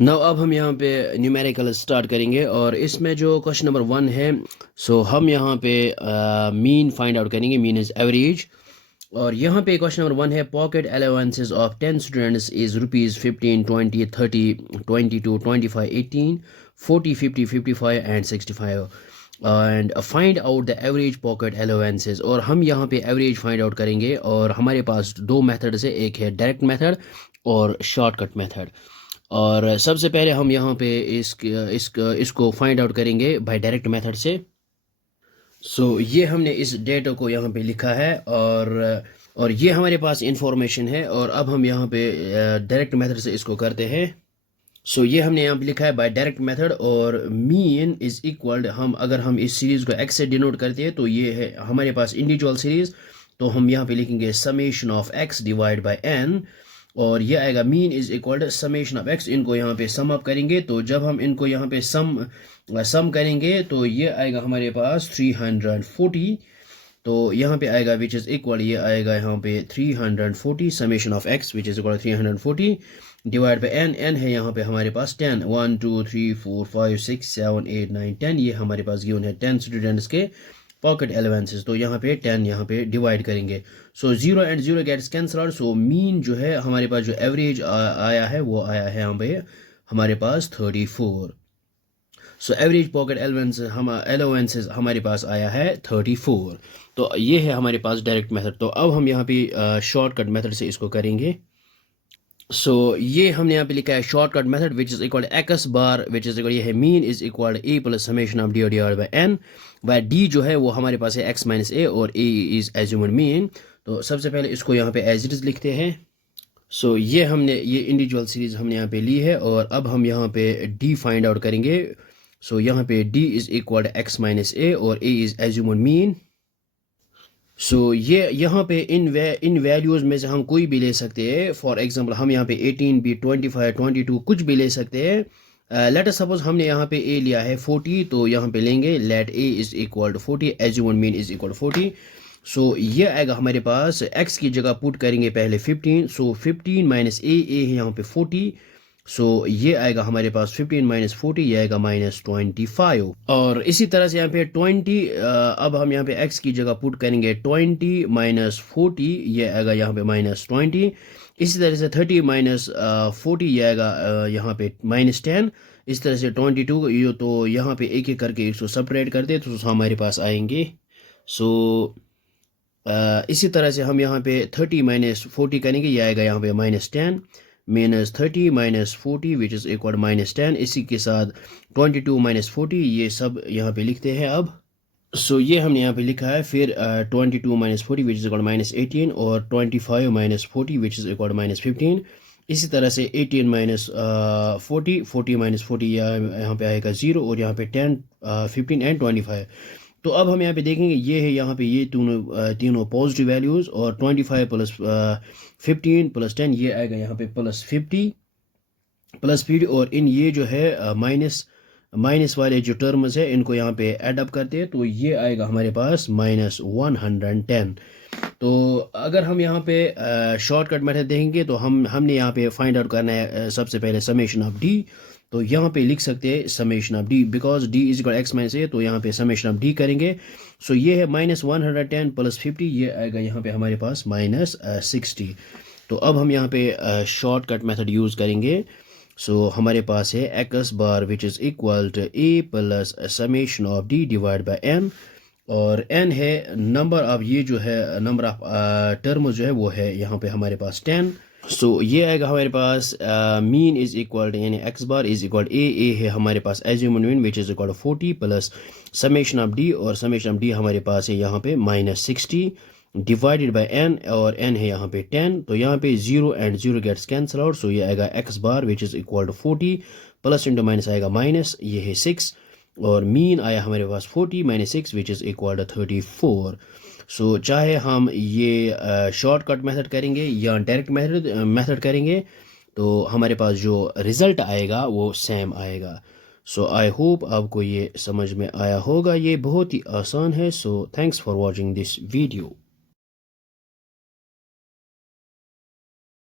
Now अब हम यहाँ पे न्यूमेरिकल स्टार्ट करेंगे और इसमें जो क्वेश्चन नंबर 1 है, सो हम यहाँ पे मीन फाइंड आउट करेंगे, मीन इज़ एवरेज। और यहाँ पे क्वेश्चन नंबर 1 है, pocket allowances of 10 students is rupees 15, 20, 30, 22, 25, 18, 40, 50, 55 and 65 and find out the average pocket allowances. और हम यहाँ पे एवरेज फाइंड आउट करेंगे और हमारे पास दो मेथड्स है, एक है डायरेक्ट मेथड और शॉर्टकट मेथड। और सबसे पहले हम यहाँ पे इसको फाइंड आउट करेंगे बाय डायरेक्ट मेथड से। सो ये हमने इस डेटा को यहाँ पे लिखा है और ये हमारे पास इंफॉर्मेशन है। और अब हम यहाँ पे डायरेक्ट मेथड से इसको करते हैं। सो ये हमने यहाँ पे लिखा है बाय डायरेक्ट मेथड और मीन इज इक्वल, हम अगर हम इस सीरीज़ को एक्स से डिनोट करते हैं तो ये है हमारे पास इंडिविजुअल सीरीज़। तो हम यहाँ पे लिखेंगे summation of x divide by N और ये आएगा mean is equal summation of x. इनको यहाँ पे सम अप करेंगे तो जब हम इनको यहाँ पे सम करेंगे तो ये आएगा हमारे पास 340। तो यहाँ पे आएगा विच इज़ इक्वल, ये आएगा यहाँ पे 340 summation of x which is equal 340 divide by n. N है यहाँ पे हमारे पास 10, 1 2 3 4 5 6 7 8 9 10, ये हमारे पास गिवन है 10 स्टूडेंट्स के पॉकेट अलाउंसेस। तो यहाँ पे 10 यहाँ पे डिवाइड करेंगे। So 0 and 0 gets cancel out. So mean जो है हमारे पास जो एवरेज आया है वो आया है यहाँ पे हमारे पास 34। सो एवरेज पॉकेट अलाउंसेस हमारे पास आया है 34। तो ये है हमारे पास डायरेक्ट मेथड। तो अब हम यहाँ पे शॉर्टकट मेथड से इसको करेंगे। सो ये हमने यहाँ पे लिखा है shortcut method which is equal x bar which is equal, ये है mean is equal a plus summation of d divide by n. By d जो है वो हमारे पास है एक्स माइनस ए और ए इज एज्यूम्ड मीन। तो सबसे पहले इसको यहाँ पे एज इट इज लिखते हैं। सो ये हमने ये इंडिविजुअल सीरीज हमने यहाँ पे ली है और अब हम यहाँ पे डी फाइंड आउट करेंगे। सो यहाँ पे D is equal X minus A और A is assumed mean. So ये यहाँ पे इन वैल्यूज़ में से हम कोई भी ले सकते हैं। फॉर एग्जांपल हम यहाँ पे 18 भी, 25, 22 कुछ भी ले सकते हैं। लेट अस सपोज हमने यहाँ पे ए लिया है 40, तो यहाँ पे लेंगे let a is equal to 40, assumed mean is equal to 40। So ये आएगा हमारे पास, एक्स की जगह पुट करेंगे पहले 15। सो 15 माइनस ए है यहाँ पे 40। सो ये आएगा हमारे पास 15 माइनस 40, ये आएगा माइनस 25। और इसी तरह से यहाँ पे 20, अब हम यहाँ पे x की जगह पुट करेंगे 20 माइनस 40, ये आएगा यहाँ पे माइनस 20। इसी तरह से 30 माइनस 40, ये आएगा यहाँ पे माइनस 10। इस तरह से 22, ये तो यहाँ पे एक एक करके इसको सेपरेट करते तो हमारे पास आएंगे। सो इसी तरह से हम यहाँ पे 30 माइनस 40 करेंगे, ये आएगा यहाँ पे minus 10 minus 30 minus 40 which is equal minus 10। इसी के साथ 22 माइनस 40, ये सब यहाँ पे लिखते हैं अब। सो ये हमने यहाँ पे लिखा है। फिर 22 minus 40 which is equal minus 18 और 25 minus 40 which is equal minus 15। इसी तरह से 18 माइनस 40 माइनस 40, यहाँ पे आएगा 0 और यहाँ पे 10, 15 एंड 25। तो अब हम यहाँ पे देखेंगे ये है यहाँ पे ये तीनों पॉजिटिव वैल्यूज़ और 25 प्लस 15 प्लस 10, ये आएगा यहाँ पे प्लस 50 और इन ये जो है माइनस वाले जो टर्म्स है इनको यहाँ पे ऐड अप करते हैं तो ये आएगा हमारे पास माइनस 110। तो अगर हम यहाँ पे शॉर्टकट मेथड देखेंगे तो हमने यहाँ पे फाइंड आउट करना है सबसे पहले समेशन ऑफ डी। तो यहाँ पे लिख सकते हैं summation of D, because D is equal X minus A, तो यहाँ पे समेशन ऑफ डी करेंगे। सो ये है माइनस 110 प्लस 50, ये आएगा यहाँ पे हमारे पास माइनस 60। तो अब हम यहाँ पे शॉर्टकट मेथड यूज़ करेंगे। सो हमारे पास है x bar which is equal to a plus summation of d divide by n. और एन है नंबर ऑफ, ये जो है नंबर ऑफ टर्म जो है वो है यहाँ पे हमारे पास 10। सो ये आएगा हमारे पास मीन इज इक्वल यानी X bar is equal A है हमारे पास assumed mean which is equal 40 plus summation of D, और समेशन ऑफ डी हमारे पास है यहाँ पे माइनस 60 डिवाइडेड बाय एन, और एन है यहाँ पे 10। तो यहाँ पे 0 and 0 gets cancel out. So ये आएगा X bar which is equal to 40 plus into minus आएगा माइनस, ये है 6 और मीन आया हमारे पास 40 minus 6 which is equal to 34। So चाहे हम ये शॉर्टकट मेथड करेंगे या डायरेक्ट मेथड करेंगे तो हमारे पास जो रिज़ल्ट आएगा वो सेम आएगा। सो आई होप आपको ये समझ में आया होगा, ये बहुत ही आसान है। So thanks for watching this video.